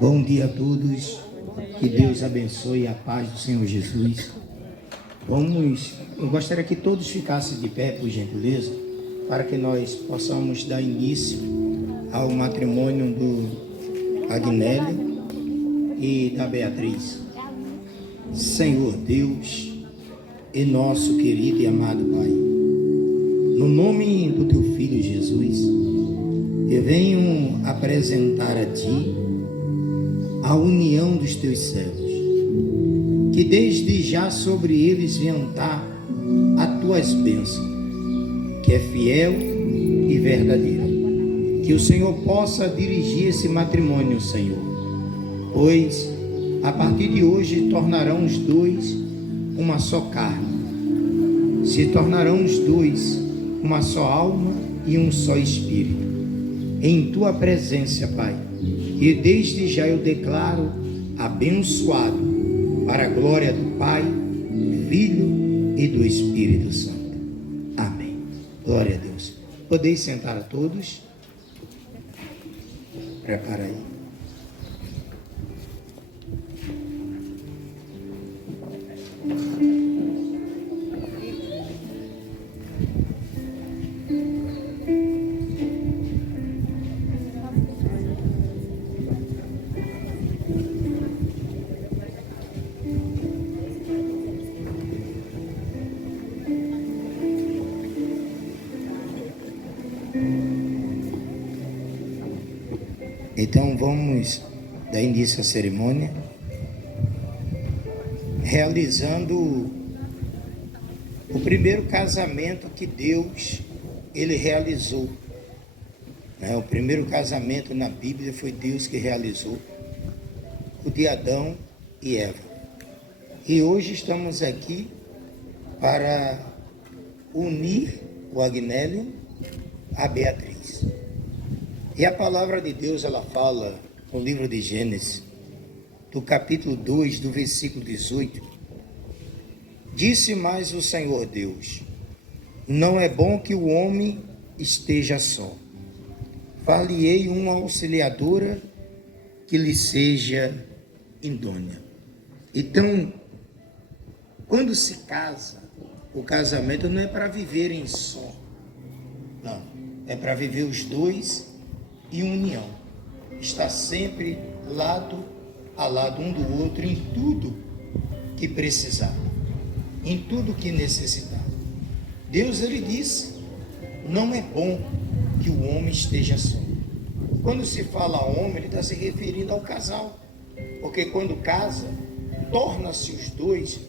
Bom dia a todos, que Deus abençoe a paz do Senhor Jesus. Eu gostaria que todos ficassem de pé, por gentileza, para que nós possamos dar início ao matrimônio do Agnélio e da Beatriz. Senhor Deus e nosso querido e amado Pai, no nome do Teu Filho Jesus, eu venho apresentar a Ti a união dos Teus servos, que desde já sobre eles venham estar as Tuas bênçãos, que é fiel e verdadeira. Que o Senhor possa dirigir esse matrimônio, Senhor, pois a partir de hoje tornarão os dois uma só carne, se tornarão os dois uma só alma e um só espírito, em Tua presença, Pai. E desde já eu declaro abençoado para a glória do Pai, do Filho e do Espírito Santo. Amém. Glória a Deus. Podeis sentar a todos. Prepara aí. Então vamos dar início à cerimônia, realizando o primeiro casamento que Deus ele realizou. O primeiro casamento na Bíblia foi Deus que realizou, o de Adão e Eva. E hoje estamos aqui para unir o Agnélio à Beatriz. E a palavra de Deus, ela fala no livro de Gênesis, do capítulo 2, do versículo 18. Disse mais o Senhor Deus: não é bom que o homem esteja só. Far-lhe-ei uma auxiliadora que lhe seja idônea. Então, quando se casa, o casamento não é para viverem só. Não, é para viver os dois e união, está sempre lado a lado um do outro em tudo que precisar, em tudo que necessitar. Deus ele disse: não é bom que o homem esteja só. Quando se fala homem, ele está se referindo ao casal, porque quando casa, torna-se os dois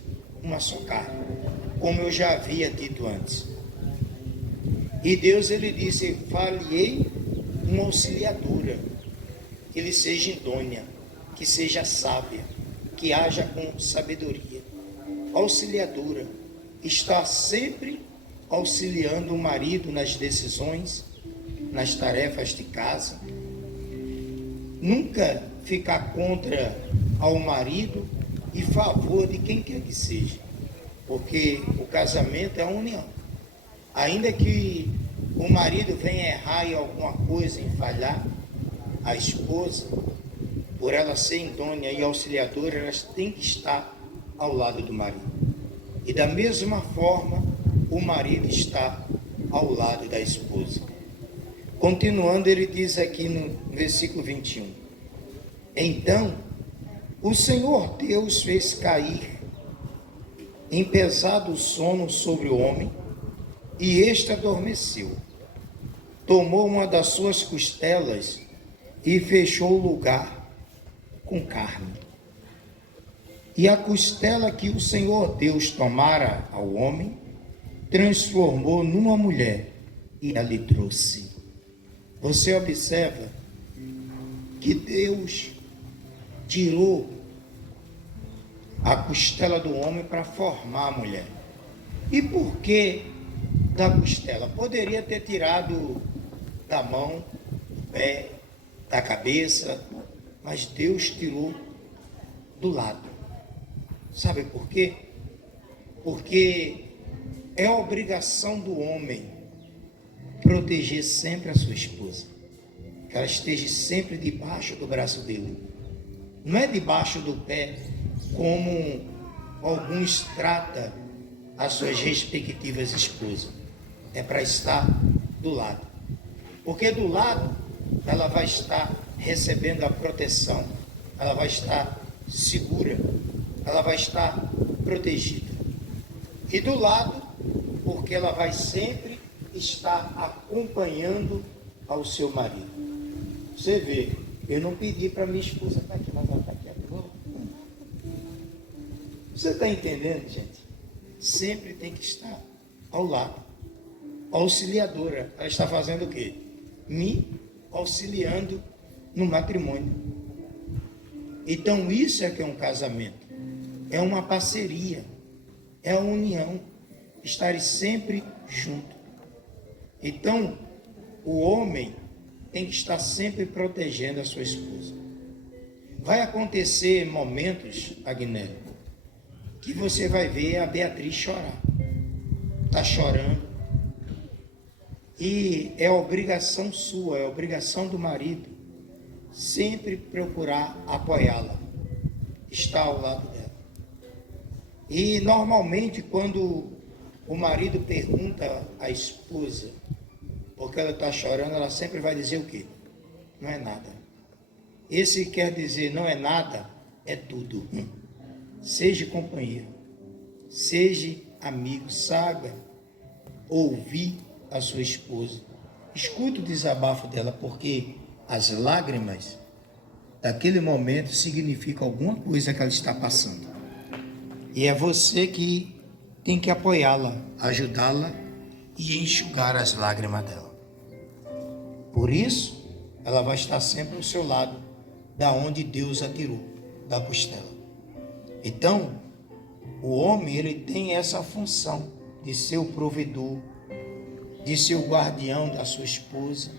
uma só carne, como eu já havia dito antes. E Deus ele disse: far-lhe-ei uma auxiliadora, que lhe seja idônea, que seja sábia, que haja com sabedoria. Auxiliadora está sempre auxiliando o marido nas decisões, nas tarefas de casa. Nunca ficar contra ao marido e favor de quem quer que seja, porque o casamento é a união. Ainda que o marido venha errar em alguma coisa, em falhar, a esposa, por ela ser idônea e auxiliadora, ela tem que estar ao lado do marido. E da mesma forma, o marido está ao lado da esposa. Continuando, ele diz aqui no versículo 21. Então, o Senhor Deus fez cair em pesado sono sobre o homem, e este adormeceu. Tomou uma das suas costelas e fechou o lugar com carne. E a costela que o Senhor Deus tomara ao homem, transformou numa mulher e a lhe trouxe. Você observa que Deus tirou a costela do homem para formar a mulher. E por que da costela? Poderia ter tirado da mão, do pé, da cabeça, mas Deus tirou do lado. Sabe por quê? Porque é obrigação do homem proteger sempre a sua esposa, que ela esteja sempre debaixo do braço dele. Não é debaixo do pé, como alguns tratam as suas respectivas esposas. É para estar do lado. Porque do lado ela vai estar recebendo a proteção, ela vai estar segura, ela vai estar protegida. E do lado, porque ela vai sempre estar acompanhando ao seu marido. Você vê, eu não pedi para minha esposa estar aqui, mas ela está aqui agora. Você está entendendo, gente? Sempre tem que estar ao lado. Auxiliadora, ela está fazendo o quê? Me auxiliando no matrimônio. Então isso é que é um casamento. É uma parceria, é a união, estar sempre junto. Então, o homem tem que estar sempre protegendo a sua esposa. Vai acontecer momentos, Agnello, que você vai ver a Beatriz chorar. Está chorando. E é obrigação sua, é obrigação do marido, sempre procurar apoiá-la, estar ao lado dela. E normalmente quando o marido pergunta à esposa porque ela está chorando, ela sempre vai dizer o quê? Não é nada. Esse quer dizer não é nada, é tudo. Seja companheiro, seja amigo, saiba ouvir a sua esposa. Escute o desabafo dela, porque as lágrimas daquele momento significam alguma coisa que ela está passando. E é você que tem que apoiá-la, ajudá-la e enxugar as lágrimas dela. Por isso, ela vai estar sempre ao seu lado, da onde Deus a tirou, da costela. Então, o homem, ele tem essa função de ser o provedor, de ser o guardião da sua esposa,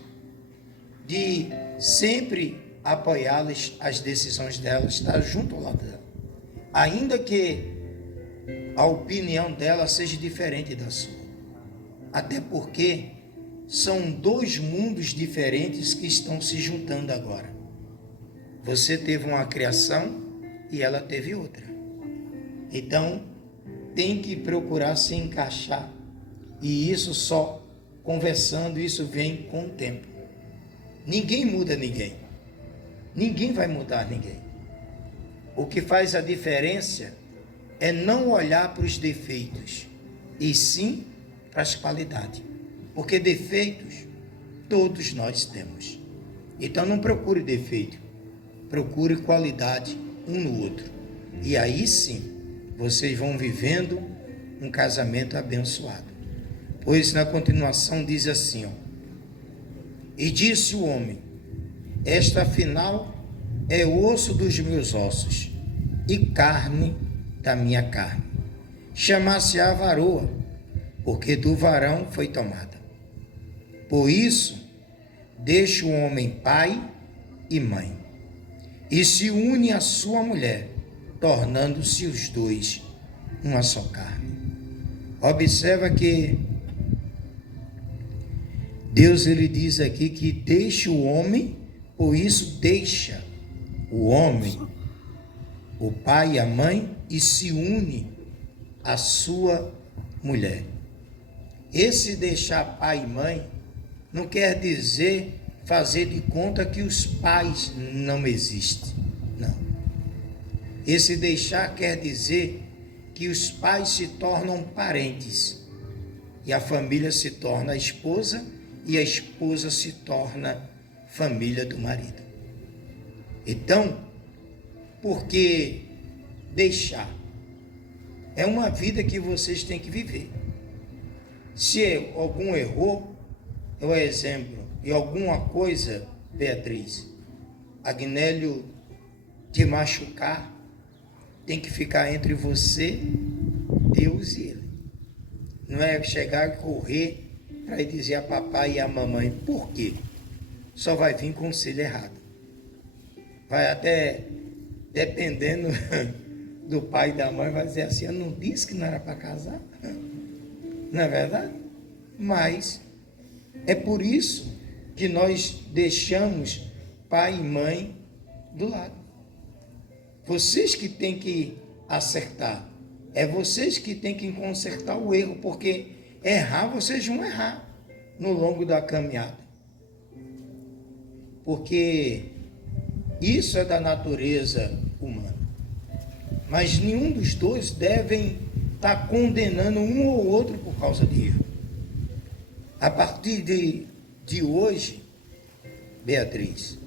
de sempre apoiá-las, as decisões dela, estar junto ao lado dela. Ainda que a opinião dela seja diferente da sua. Até porque são dois mundos diferentes que estão se juntando agora. Você teve uma criação e ela teve outra. Então, tem que procurar se encaixar. E isso só conversando, isso vem com o tempo. Ninguém muda ninguém. Ninguém vai mudar ninguém. O que faz a diferença é não olhar para os defeitos, e sim para as qualidades. Porque defeitos, todos nós temos. Então não procure defeito, procure qualidade um no outro. E aí sim, vocês vão vivendo um casamento abençoado. Pois na continuação diz assim, ó, e disse o homem, esta afinal é osso dos meus ossos e carne da minha carne. Chamar-se-á varoa, porque do varão foi tomada. Por isso, deixa o homem pai e mãe, e se une à sua mulher, tornando-se os dois uma só carne. Observa que Deus, ele diz aqui que deixa o homem, por isso deixa o homem, o pai e a mãe, e se une à sua mulher. Esse deixar pai e mãe não quer dizer fazer de conta que os pais não existem. Não. Esse deixar quer dizer que os pais se tornam parentes e a família se torna a esposa e a esposa se torna família do marido. Então, porque deixar. É uma vida que vocês têm que viver. Se algum errou, é o exemplo, e alguma coisa, Beatriz, Agnélio, te machucar, tem que ficar entre você, Deus e ele. Não é chegar e correr para dizer a papai e a mamãe. Por quê? Só vai vir conselho errado. Vai até, dependendo do pai e da mãe, vai dizer assim, eu não disse que não era para casar. Não é verdade? Mas é por isso que nós deixamos pai e mãe do lado. Vocês que têm que acertar. É vocês que têm que consertar o erro, porque errar, vocês vão errar no longo da caminhada. Porque isso é da natureza humana. Mas nenhum dos dois devem estar condenando um ou outro por causa de erro. A partir de hoje, Beatriz,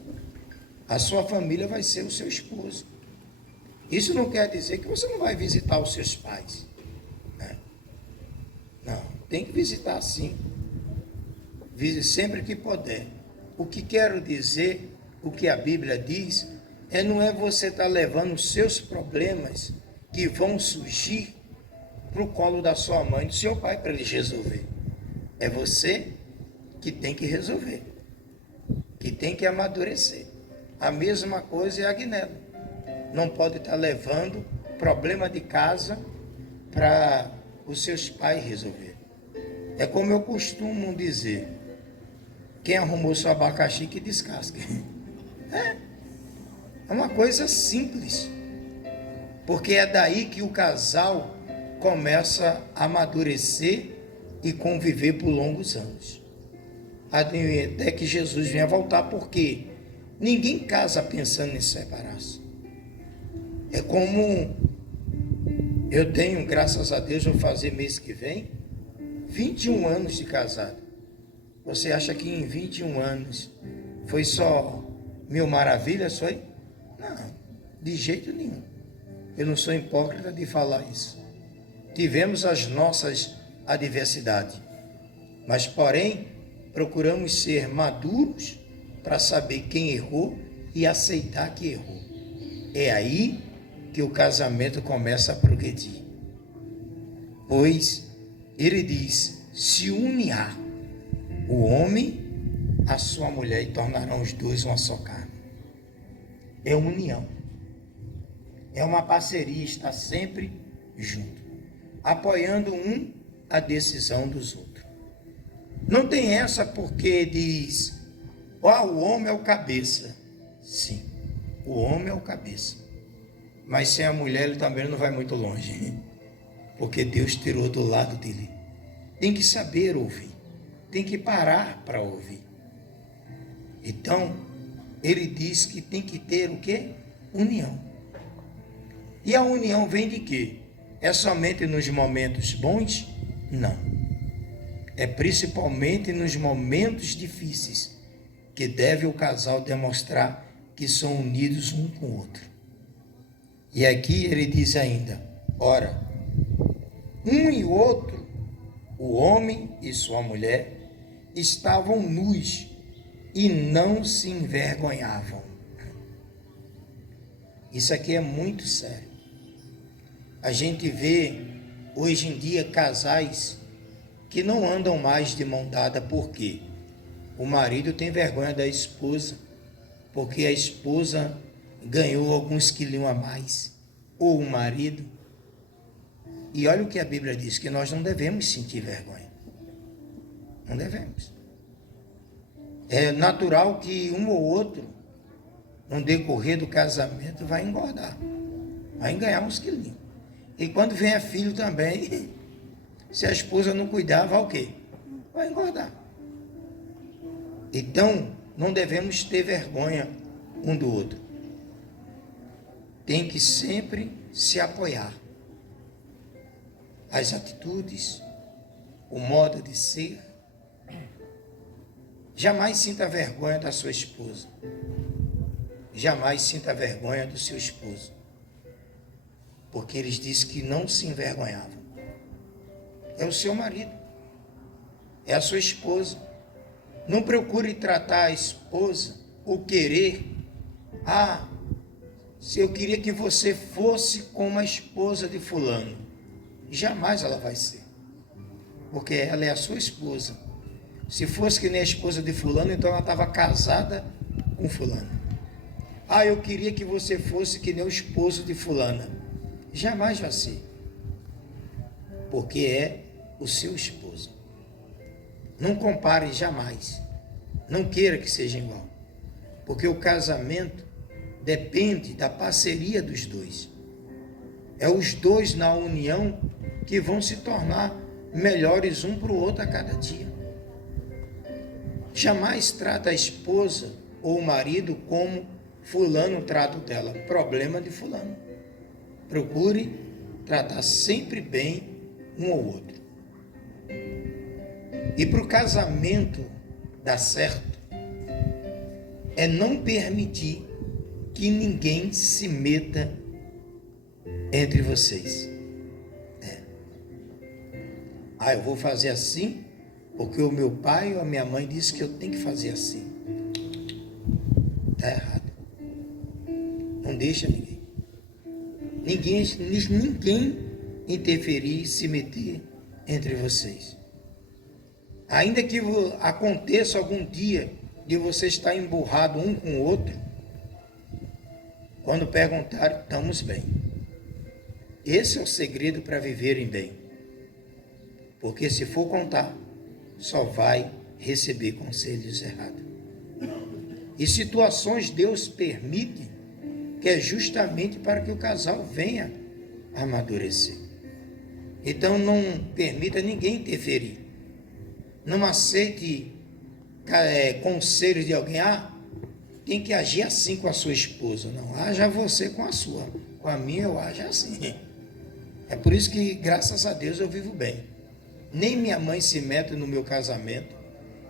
a sua família vai ser o seu esposo. Isso não quer dizer que você não vai visitar os seus pais, né? Não, tem que visitar sim. Visite sempre que puder. O que quero dizer, o que a Bíblia diz, não é você estar levando os seus problemas que vão surgir para o colo da sua mãe, do seu pai, para eles resolver. É você que tem que resolver, que tem que amadurecer. A mesma coisa é a Agnello. Não pode estar levando problema de casa para os seus pais resolver. É como eu costumo dizer, quem arrumou seu abacaxi que descasque. É uma coisa simples, porque é daí que o casal começa a amadurecer e conviver por longos anos. Até que Jesus venha voltar, porque ninguém casa pensando em separar-se. É como eu tenho, graças a Deus, vou fazer mês que vem, 21 anos de casado. Você acha que em 21 anos foi só mil maravilhas, foi? Não, de jeito nenhum. Eu não sou hipócrita de falar isso. Tivemos as nossas adversidades, mas porém procuramos ser maduros para saber quem errou e aceitar que errou. É aí que o casamento começa a progredir. Pois ele diz, se unirá o homem à sua mulher e tornarão os dois uma só carne. É união. É uma parceria, está sempre junto, apoiando um a decisão dos outros. Não tem essa porque diz, o homem é o cabeça. Sim, o homem é o cabeça. Mas sem a mulher ele também não vai muito longe, porque Deus tirou do lado dele. Tem que saber ouvir, tem que parar para ouvir. Então, ele diz que tem que ter o quê? União. E a união vem de quê? É somente nos momentos bons? Não. É principalmente nos momentos difíceis que deve o casal demonstrar que são unidos um com o outro. E aqui ele diz ainda, ora, um e outro, o homem e sua mulher, estavam nus e não se envergonhavam. Isso aqui é muito sério. A gente vê hoje em dia casais que não andam mais de mão dada, por quê? O marido tem vergonha da esposa, porque a esposa ganhou alguns quilinhos a mais, ou o marido. E olha o que a Bíblia diz, que nós não devemos sentir vergonha. Não devemos. É natural que um ou outro, no decorrer do casamento, vai engordar, vai ganhar uns quilinhos. E quando vem a filho também, se a esposa não cuidar, vai o quê? Vai engordar. Então, não devemos ter vergonha um do outro. Tem que sempre se apoiar. As atitudes, o modo de ser. Jamais sinta vergonha da sua esposa. jamais sinta vergonha do seu esposo, porque eles disseram que não se envergonhavam. É o seu marido, é a sua esposa. Não procure tratar a esposa ou querer, se eu queria que você fosse como a esposa de fulano. Jamais ela vai ser, porque ela é a sua esposa. Se fosse que nem a esposa de fulano, então ela estava casada com fulano. Eu queria que você fosse que nem o esposo de fulana. Jamais vai ser, porque é o seu esposo. Não compare jamais. Não queira que seja igual, porque o casamento depende da parceria dos dois. É os dois na união que vão se tornar melhores um para o outro a cada dia. Jamais trata a esposa ou o marido como fulano trata o dela. Problema de fulano. Procure tratar sempre bem um ao outro. E para o casamento dar certo, é não permitir que ninguém se meta entre vocês. Eu vou fazer assim, porque o meu pai ou a minha mãe disse que eu tenho que fazer assim. Está errado. Não deixa ninguém interferir, se meter entre vocês. Ainda que aconteça algum dia de você estar emburrado um com o outro, quando perguntar, estamos bem. Esse é o segredo para viverem bem. Porque se for contar, só vai receber conselhos errados. E situações Deus permite, que é justamente para que o casal venha a amadurecer. Então não permita ninguém interferir. Não aceite conselhos de alguém. Tem que agir assim com a sua esposa. Não, haja você com a sua. Com a minha eu ajo assim. É por isso que, graças a Deus, eu vivo bem. Nem minha mãe se mete no meu casamento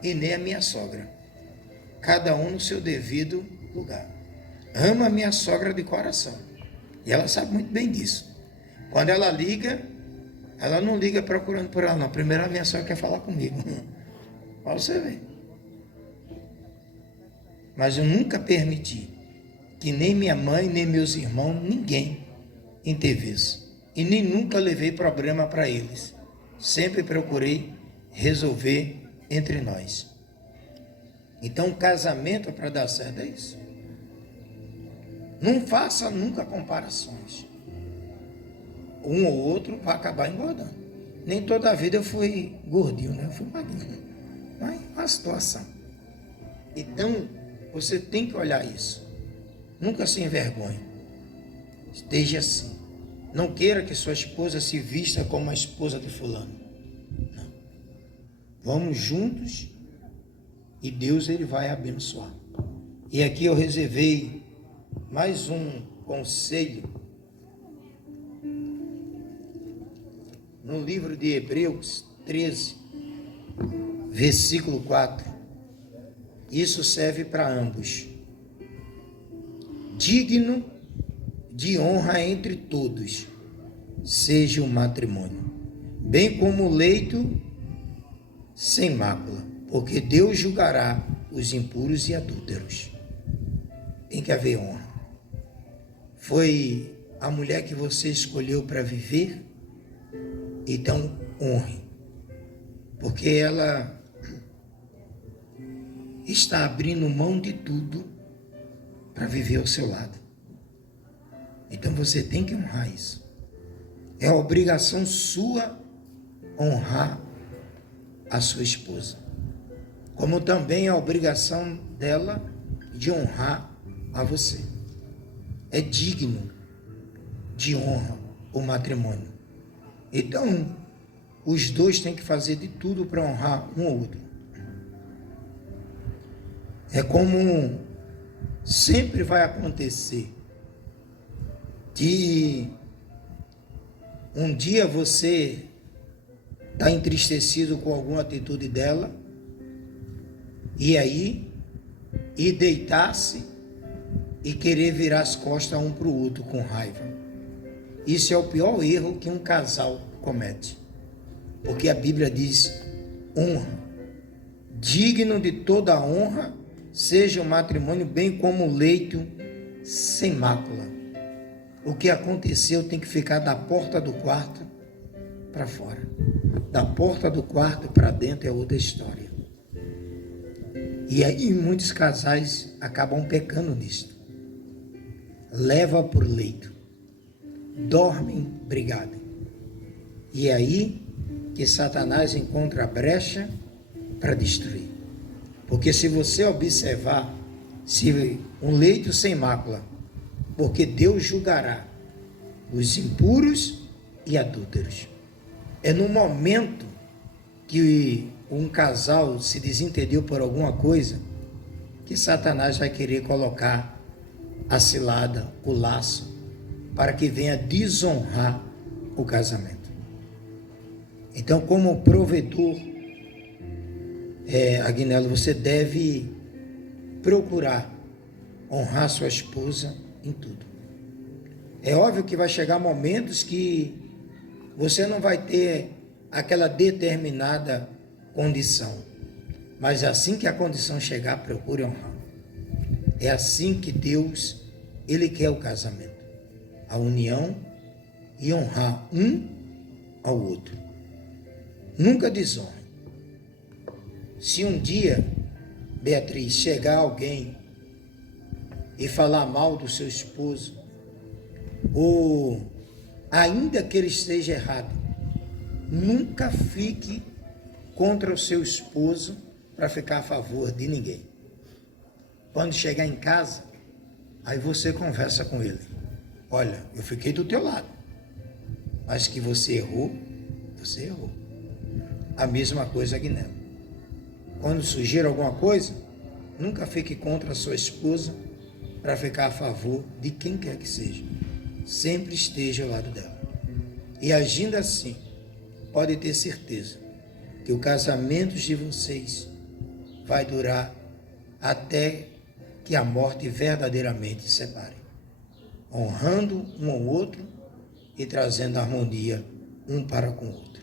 e nem a minha sogra. Cada um no seu devido lugar. Amo a minha sogra de coração. E ela sabe muito bem disso. Quando ela liga, ela não liga procurando por ela, não. Primeiro a minha sogra quer falar comigo. Para você ver. Mas eu nunca permiti que nem minha mãe, nem meus irmãos, ninguém intervisse. E nem nunca levei problema para eles. Sempre procurei resolver entre nós. Então, casamento para dar certo é isso. Não faça nunca comparações. Um ou outro vai acabar engordando. Nem toda a vida eu fui gordinho, né? Eu fui magrinho. Mas é uma situação. Então, você tem que olhar isso. Nunca se envergonhe. Esteja assim. Não queira que sua esposa se vista como a esposa de fulano. Não. Vamos juntos e Deus ele vai abençoar. E aqui eu reservei mais um conselho no livro de Hebreus 13, versículo 4. Isso serve para ambos. Digno de honra entre todos seja o matrimônio, bem como o leito sem mácula, porque Deus julgará os impuros e adúlteros. Tem que haver honra. Foi a mulher que você escolheu para viver? Então honre, porque ela está abrindo mão de tudo para viver ao seu lado. Então você tem que honrar isso. É a obrigação sua honrar a sua esposa, como também é a obrigação dela de honrar a você. É digno de honra o matrimônio. Então, os dois têm que fazer de tudo para honrar um ao outro. É como sempre vai acontecer que um dia você está entristecido com alguma atitude dela, e aí, deitar-se e querer virar as costas um para o outro com raiva. Isso é o pior erro que um casal comete. Porque a Bíblia diz: honra, digno de toda a honra, seja o matrimônio bem como o leito sem mácula. O que aconteceu tem que ficar da porta do quarto para fora. Da porta do quarto para dentro é outra história. E aí muitos casais acabam pecando nisso. Leva por leito, dormem brigados. E é aí que Satanás encontra a brecha para destruir. Porque se você observar, se um leito sem mácula, porque Deus julgará os impuros e adúlteros. É no momento que um casal se desentendeu por alguma coisa, que Satanás vai querer colocar a cilada, o laço, para que venha desonrar o casamento. Então, como provedor, Agnello, você deve procurar honrar sua esposa em tudo. É óbvio que vai chegar momentos que você não vai ter aquela determinada condição, mas assim que a condição chegar, procure honrar. É assim que Deus, Ele quer o casamento, a união e honrar um ao outro. Nunca desonre. Se um dia, Beatriz, chegar alguém e falar mal do seu esposo, ou ainda que ele esteja errado, nunca fique contra o seu esposo para ficar a favor de ninguém. Quando chegar em casa, aí você conversa com ele. Olha, eu fiquei do teu lado, mas que você errou, você errou. A mesma coisa, Agnello. Quando surgir alguma coisa, nunca fique contra a sua esposa para ficar a favor de quem quer que seja. Sempre esteja ao lado dela. E agindo assim, pode ter certeza que o casamento de vocês vai durar até que a morte verdadeiramente separe, honrando um ao outro e trazendo harmonia um para com o outro.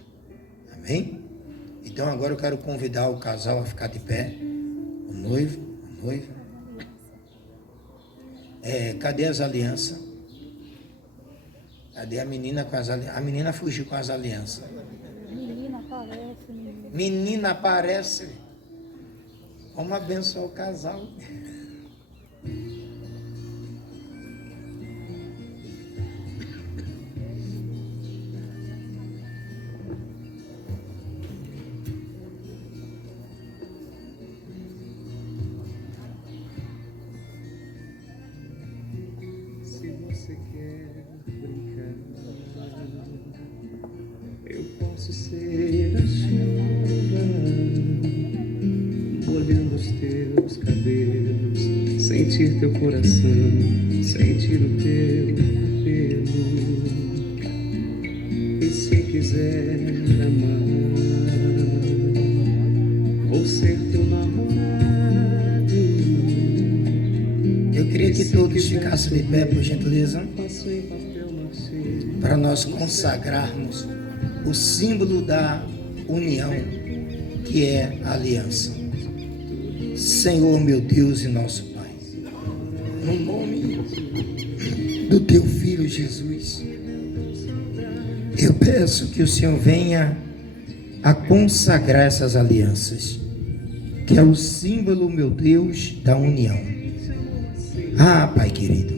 Amém? Então agora eu quero convidar o casal a ficar de pé, o noivo, a noiva. Cadê as alianças? Cadê a menina com as alianças? A menina fugiu com as alianças. Menina aparece. Menina aparece. Vamos abençoar o casal. Se você quer brincar, eu posso ser a chuva, molhando os teus cabelos, sentir teu coração, sentir o teu pelo. E se quiser amar, vou ser teu namorado. Eu queria que todos ficassem de pé, por gentileza, para nós consagrarmos o símbolo da união, que é a aliança. Senhor, meu Deus e nosso Pai, no nome do Teu Filho Jesus, eu peço que o Senhor venha a consagrar essas alianças, que é o símbolo, meu Deus, da união. Ah, Pai querido,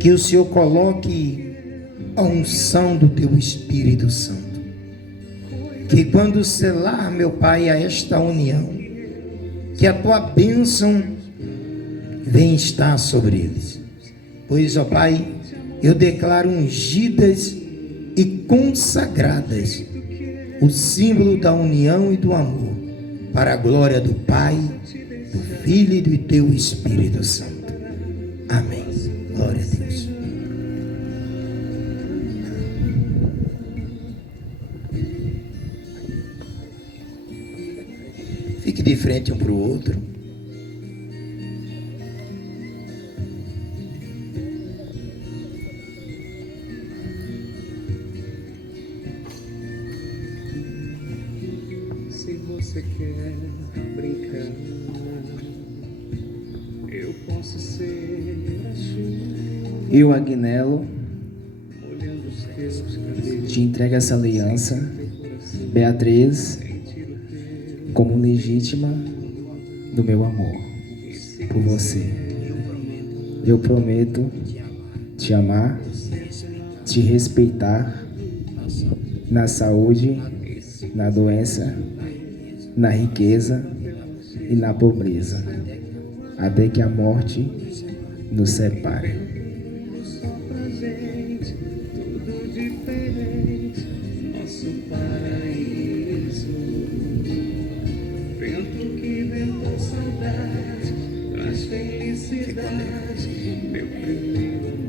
que o Senhor coloque a unção do Teu Espírito Santo, que quando selar, meu Pai, a esta união, que a Tua bênção venha estar sobre eles. Pois, ó Pai, eu declaro ungidas e consagradas o símbolo da união e do amor, para a glória do Pai, do Filho e do Teu Espírito Santo. Amém. Glória a Deus. Fique de frente um para o outro. quer brincar. Eu posso ser a chuva, Eu, Agnello, molhando os teus cabelos, te entrego essa aliança, teu coração, Beatriz, sentir o teu. como legítima do meu amor por você. Eu prometo te amar, te respeitar na saúde, na doença, na riqueza e na pobreza, até que a morte nos separe. Só pra gente, tudo diferente, nosso paraíso. Vento que venta saudade, traz felicidade, meu primeiro amor.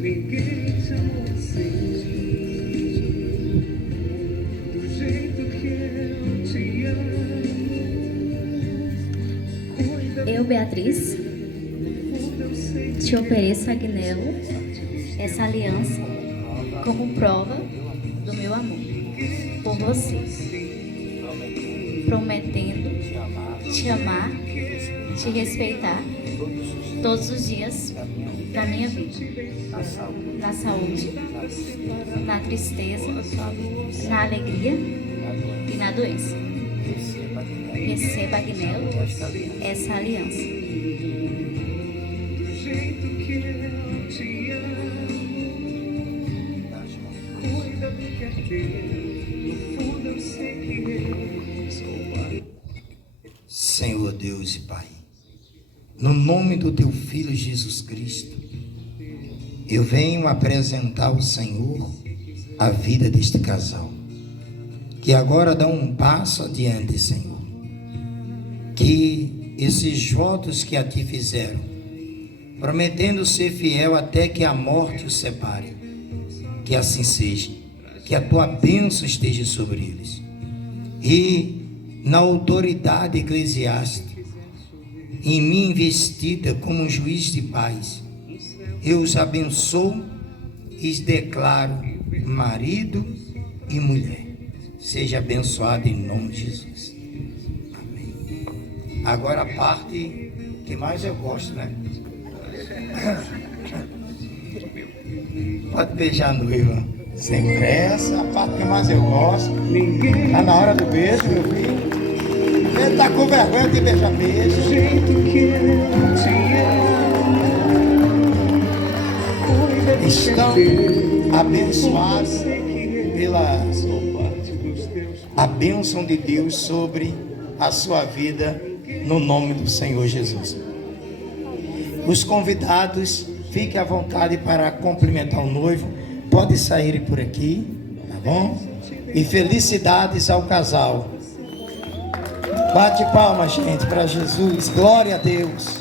Ninguém te amou assim, do jeito que eu te amo. Eu, Beatriz, te ofereço, Agnello, essa aliança como prova do meu amor por você, prometendo te amar, te respeitar todos os dias da minha vida, na saúde, na tristeza, na alegria e na doença. Receba, Agnello, essa aliança. Do jeito que eu te amo, cuida do que é teu, no fundo eu sei que eu sou. Senhor Deus e Pai, no nome do Teu Filho Jesus Cristo, eu venho apresentar ao Senhor a vida deste casal, que agora dá um passo adiante, Senhor. Que esses votos que a Ti fizeram, prometendo ser fiel até que a morte os separe, que assim seja, que a Tua bênção esteja sobre eles. E na autoridade eclesiástica, em mim investida como juiz de paz, eu os abençoo e os declaro marido e mulher. Seja abençoado em nome de Jesus. Agora a parte que mais eu gosto, né? Pode beijar a noiva sem pressa, a parte que mais eu gosto. Tá na hora do beijo, meu filho. Ele tá com vergonha de beijar beijo. Do jeito que eu te amo, Estão abençoados pela a bênção de Deus sobre a sua vida, no nome do Senhor Jesus. Os convidados, fiquem à vontade para cumprimentar o noivo. Pode sair por aqui, tá bom? E felicidades ao casal. Bate palmas, gente, para Jesus. Glória a Deus.